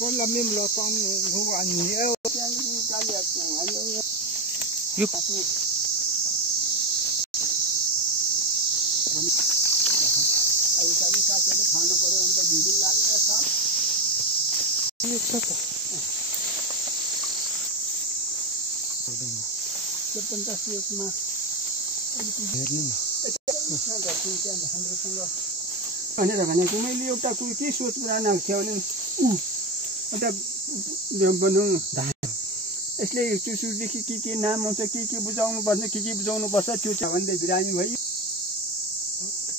Con làm nên là con không ăn nhiều. भनेर भनेको मैले एउटा कुरो के सोच पुरानो थियो भने एउटा बनाउनु यसले सुरुदेखि के नाम आउँछ के बुझाउनु पर्छ के बुझाउनु पर्छ त्यो छ भन्दै बिरामी भयो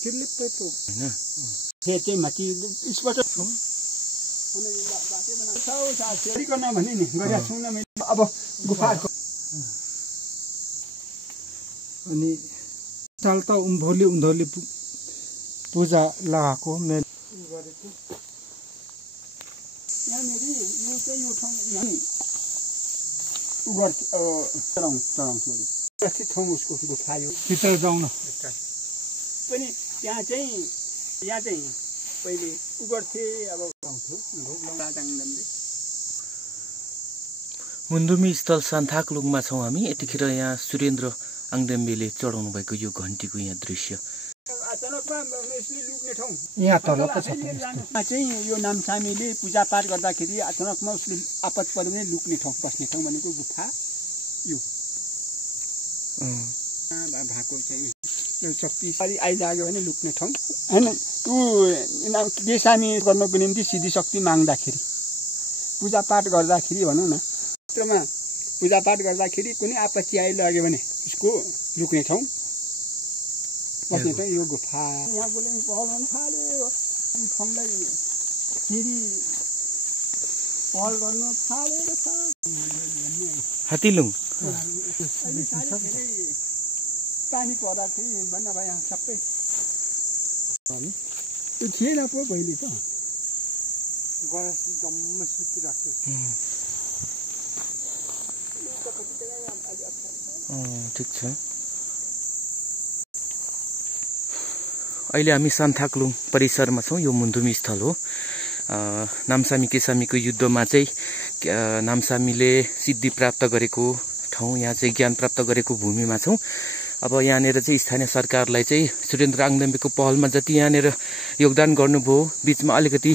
Kirlip itu. हैन त्यो चाहिँ माथि यसबाट छौं अनि बाटो बनाउँछ साथीहरुकन भने नि गरेका छौं न मैले अब गुफाको अनि साल त उन्धोली पूजा लगाएको मैले गरेको यहाँनिर यो चाहिँ यो ठाउँ यहाँ उगर चढाउँथ्यो अस्ति ठाउँ उसको गुफा यो भित्र जाउँ न पनि यहाँ चाहिँ पहिले उगर्थे अब आउँथ्यो राजाङले मुन्दुमी स्थल सान्थाक्लुङमा छौं हामी यतिखेर यहाँ सुरेन्द्र आङदेम्बेले चढाउनु भएको यो घण्टीको यहाँ दृश्य अचानकमा यसले लुक्ने ठाउँ यहाँ तल त छ चाहिँ यो नामसामीले पूजापाठ गर्दाखेरि अचानकमा उसले आपत पर्यो भने लुक्ने ठाउँ बस्ने ठाउँ भनेको गुफा यो भएको चाहिँ शक्ति आइलाग्यो भने लुक्ने ठाउँ हैन ऊ देशामी गर्नको निम्ति सिद्धि शक्ति माग्दाखेरि पूजापाठ गर्दाखेरि भनौँ न भित्रमा पूजापाठ गर्दाखेरि कुनै आपत्ति आइलाग्यो भने उसको लुक्ने ठाउँ बस्ने ठाउँ यो गुफा यहाँ बोले पहल थाल्यो ठाउँलाई फेरि पहल गर्नु थालेको छ हातिलुङ पानी पर्दा थियो भन्न भयो यहाँ सबै त्यो थिएन पो पहिले त गणेश जम्म सुतिराख्यो ठीक छ अहिले हामी सान्थाक्लुङ परिसरमा छौं यो मुन्दुमी स्थल हो नामसामी केसामीको युद्धमा चाहिँ नामसामीले सिद्धि प्राप्त गरेको ठाउँ यहाँ चाहिँ ज्ञान प्राप्त गरेको भूमिमा छौं अब यहाँनेर चाहिँ स्थानीय सरकारलाई चाहिँ सुरेन्द्र आङदेम्बेको पहलमा जति यहाँनेर योगदान गर्नुभयो बीचमा अलिकति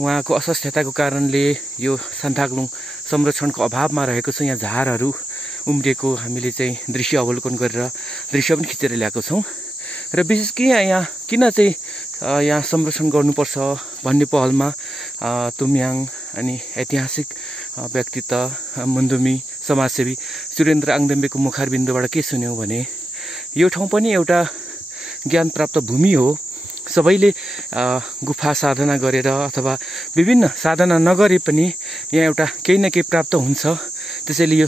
उहाँको अस्वस्थताको कारणले यो सान्थाक्लुङ संरक्षणको अभावमा रहेको छ यहाँ झारहरू उम्रिएको हामीले चाहिँ दृश्य अवलोकन गरेर दृश्य पनि खिचेर ल्याएको छौं र विशेष कि यहाँ किन चाहिँ यहाँ संरक्षण गर्नुपर्छ भन्ने पहलमा तुम्याङ अनि ऐतिहासिक व्यक्तित्व मुन्दुमी समाजसेवी सुरेन्द्र आङदेम्बेको मुखारबिन्दबाट के सुन्यौं भने यो ठाउँ पनि एउटा ज्ञान प्राप्त भूमि हो सबैले गुफा साधना गरेर अथवा विभिन्न साधना नगरे पनि यहाँ एउटा केही न केही प्राप्त हुन्छ त्यसैले यो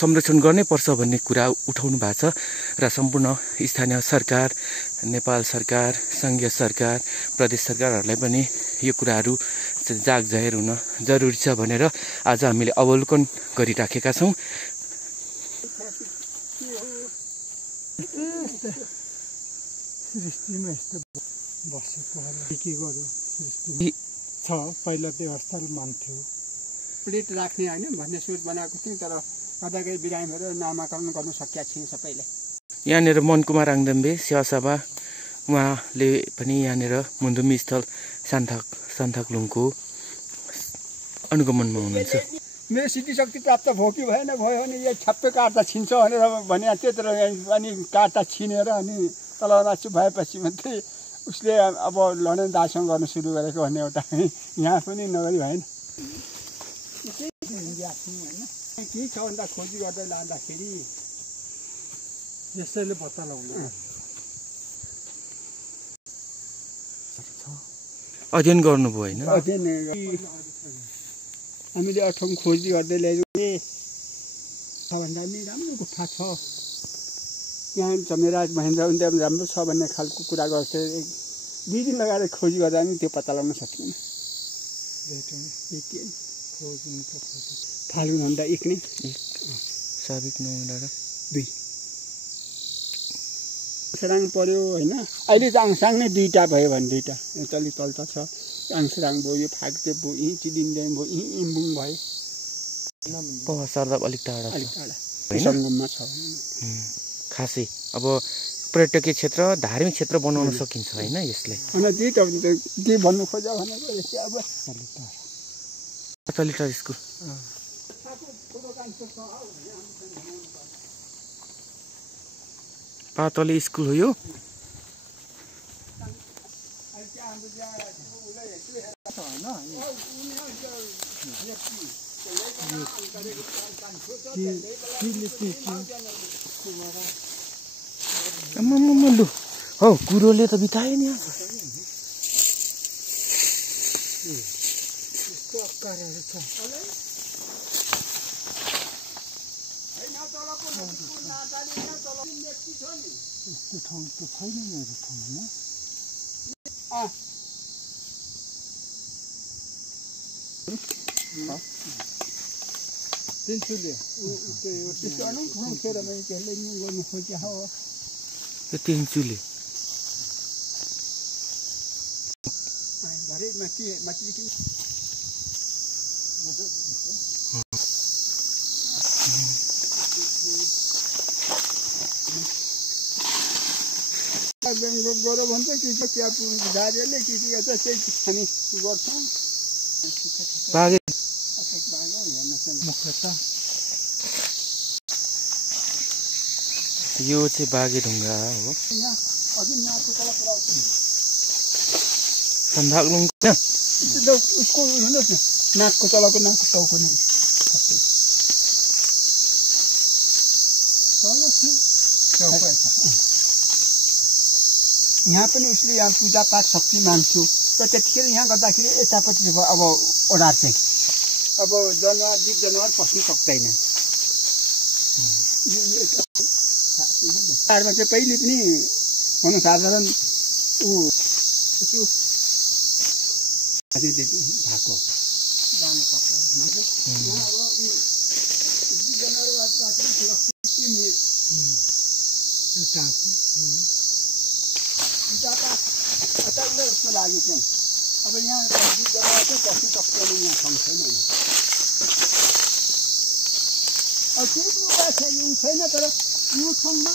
संरक्षण गर्नै पर्छ भन्ने कुरा उठाउनु भएको छ र सम्पूर्ण स्थानीय सरकार नेपाल सरकार संघीय सरकार प्रदेश सरकारहरूलाई पनि यो कुराहरू जागजाहेर हुन जरुरी छ भनेर आज हामीले अवलोकन गरिराखेका छौं सृष्टिमा यस्तो बसेको के गर्यो सृष्टि छ पहिला व्यवस्था मान्थ्यो प्लेट राख्ने हैन भन्ने सोच बनाएको थियौं तर कदाकै बिरामीहरू नामाकरण गर्न सकिया छैन सबैले यहाँनेर मनकुमार आङदेम्बे सेवासभा उहाँले पनि यहाँनेर मुन्दुमी स्थल सान्थाक्लुङको अनुगमनमा हुनुहुन्छ मेरो सिद्धि शक्ति प्राप्त भयो कि भएन भयो भने यो छप्पे काट्दा छिन्छ भनेर भने त्यत्रो अनि काट्दा छिनेर अनि तलमाथि भएपछि मात्रै उसले अब लडन दासँग गर्न सुरु गरेको भन्ने एउटा यहाँ पनि नगरी भएन के छ भन्दा खोजी गर्दै लाँदाखेरि यसैले पत्ता लगाउनु अध्ययन गर्नुभयो हैन अध्ययन हामीले अठौँ खोजी गर्दै ल्यायो भन्दा पनि राम्रो गुफा छ यहाँ जमेराज महेन्द्र उनीहरू राम्रो छ भन्ने खालको कुरा गर्थे 2 दिन लगाएर खोजी गर्दा पनि त्यो पत्ता लगाउन सकिएन फाल्गुनभन्दा 1 नै साबिक नहुँदा 2 सराङ पर्यो हैन अहिले त आङसाङ नै 2टा भयो भने 2टा चलि तल त छ आङसराङ भयो, यो फाक्टे भयो, यहीँ चिलिन्डेन भयो, यहीँ इम्बुङ भयो। सरदाब अलिक टाढा अलिक छ टाढा होइन सङ्गममा छ। खासै अब पर्यटकीय क्षेत्र धार्मिक क्षेत्र बनाउन सकिन्छ होइन यसले। होइन त्यही त के भन्नु खोज्यो भनेको अब पातलिटा स्कुल पातली स्कुल हो यो। लु हौ कुरोले त बितायो नि यस्तो ठाउँ त छैन मेरो ठाउँमा। तिनचुले त्यो तिनचुले गएर भन्छ कि त्यहाँ गाडीहरूले के गर्छ त्यही हामी गर्छौँ। बागे यो चाहिँ बागे ढुङ्गा हो। सन्धाक्लुङ उसको हेर्नुहोस् न नाकको तलको नाकको टाउको नै यहाँ पनि उसले यहाँ पूजापाठ शक्ति मान्थ्यो र त्यतिखेर यहाँ गर्दाखेरि यतापट्टि अब ओडार चाहिँ अब जनावर जीव जनावर पस्नु सक्दैन। चाडमा चाहिँ पहिले पनि भनौँ साधारण भएको जानुपर्छ। जस्तो लाग्यो चाहिँ अब यहाँ जीव जनावर चाहिँ पस्नु सक्दैन, यहाँ ठाउँ छैन। अब केही पनि उपाय छैन छैन तर यो ठाउँमा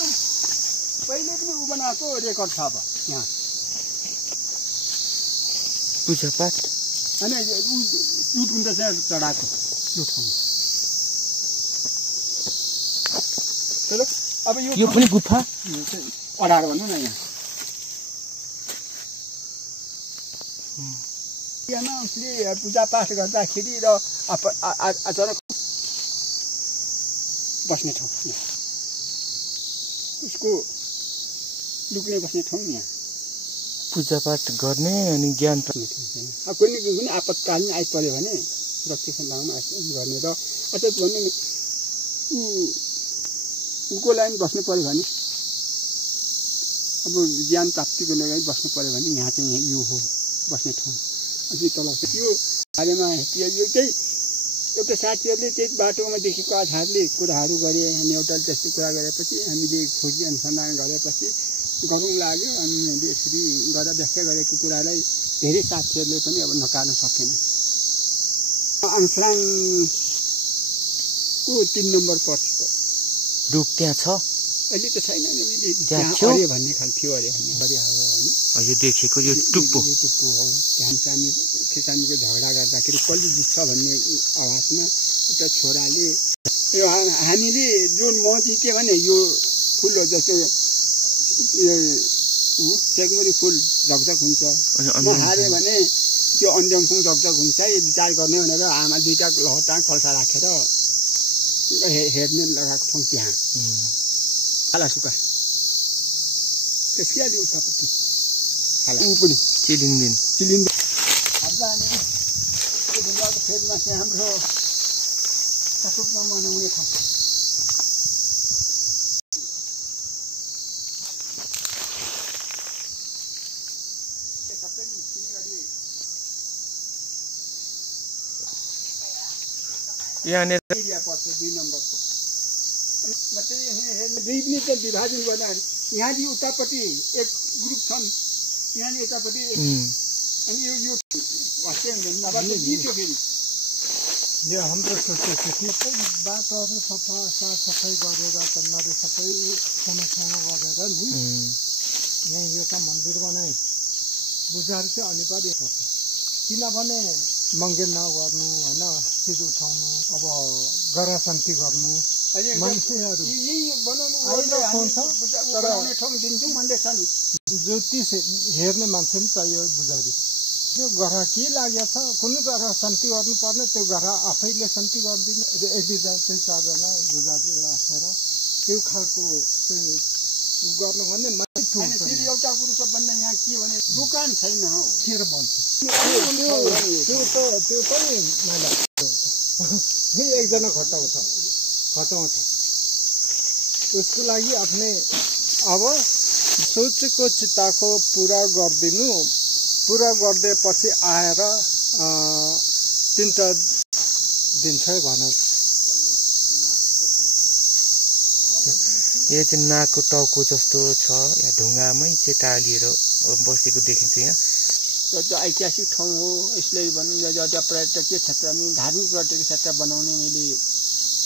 पहिले पनि ऊ बनाएको रेकर्ड छ। अब यहाँ पूजापाठ होइन युटुन्ड चाहिँ चढाएको यो ठाउँमा। चलो अब यो पनि गुफा अडार भनौँ न यहाँ यहाँ उसले पूजापाठ गर्दाखेरि र अचानक बस्ने ठाउँ यहाँ उसको लुक्ने बस्ने ठाउँ यहाँ पूजापाठ गर्ने अनि ज्ञान अब कुनै पनि आपतकालीन आइपऱ्यो भने रक्षा सन्धान गर्ने र अथवा भन्नु नि उको लागि बस्नु पऱ्यो भने अब ज्ञान प्राप्तिको लागि बस्नु पऱ्यो भने यहाँ चाहिँ यो हो बस्ने ठाउँ। अनि तल यो बारेमा यो चाहिँ एउटा साथीहरूले त्यही बाटोमा देखेको आधारले कुराहरू गरे अनि एउटा त्यस्तो कुरा गरेपछि हामीले खोजी अनुसन्धान गरेपछि गरौँ लाग्यो। अनि हामीले यसरी गरेर व्याख्या गरेको कुरालाई धेरै साथीहरूले पनि अब नकार्न सकेन। आङसराङको 3 नम्बर पर्थ्यो रुख त्यहाँ छ अहिले त छैन नि उहिले त्यहाँ थियो भन्ने खाल थियो अरे बढिया हो होइन। यो देखेको यो टुप्पो हो त्यहाँ खेसामीको झगडा गर्दाखेरि कसले जित्छ भन्ने आवाजमा एउटा छोराले हामीले जुन म जितेँ भने यो फुल हो जस्तो सेगमुरी फुल झकझक हुन्छ, म हारेँ भने त्यो अन्जङसँग झकझक हुन्छ है विचार गर्ने भनेर आमा दुईवटा लहटा कल्सा राखेर हेर्ने लगाएको ठाउँ त्यहाँ खाला सुका त्यसकै अलि उतापट्टि खाला ऊ पनि चिलिन्दिन जाने त्यो ढुङ्गाको फेदमा चाहिँ हाम्रो चटुकमा मनाउने ठाउँ यहाँनिर एरिया पर्छ 2 नम्बरको मात्रै दुई पनि त विभाजन गर्न यहाँदेखि उतापट्टि एक ग्रुप छन्, यहाँदेखि यतापट्टि अनि यो हस्ते हुँदैन नभए दिथ्यो फेरि यो हाम्रो सोचेको कि बाटोहरू सफा साफसफाइ गरेर नदी सबै समस्यामा गरेर नि यहाँ एउटा मन्दिर बनाए बुझाएर चाहिँ अनिवार्य छ किनभने मङ्गेर नगर्नु होइन चिज उठाउनु अब गरा शान्ति गर्नु मान्छेहरू ठाउँ दिन्छौँ भन्दैछ नि ज्योतिष हेर्ने मान्छे पनि चाहियो पुजारी त्यो ग्रह के लागेको छ कुनै ग्रह शान्ति गर्नुपर्ने त्यो ग्रह आफैले शान्ति गरिदिनु यदि चाहिँ 4 जना पुजारी राखेर त्यो खालको चाहिँ गर्नु भने फेरि एउटा कुरो सबभन्दा यहाँ के भने दोकान छैन हौ केर बन्छ त्यो पनि मैला एकजना खटाउँछ उसको लागि आफ्नै अब सोचेको चिताको पुरा गरिदिनु पुरा गरिदिएपछि आएर 3टा दिन्छ भनेर यो चाहिँ नाकको टाउको जस्तो छ यहाँ ढुङ्गामै चाहिँ टालिएर बसेको देखिन्छ यहाँ त्यो ऐतिहासिक ठाउँ हो यसले भनौँ एउटा पर्यटकीय क्षेत्रमा धार्मिक पर्यटकीय क्षेत्र बनाउने मैले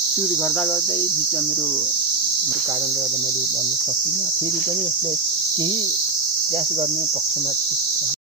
सुरु गर्दै बिचमा मेरो कारणले गर्दा मैले भन्न सकिनँ फेरि पनि यसले केही प्रयास गर्ने पक्षमा छु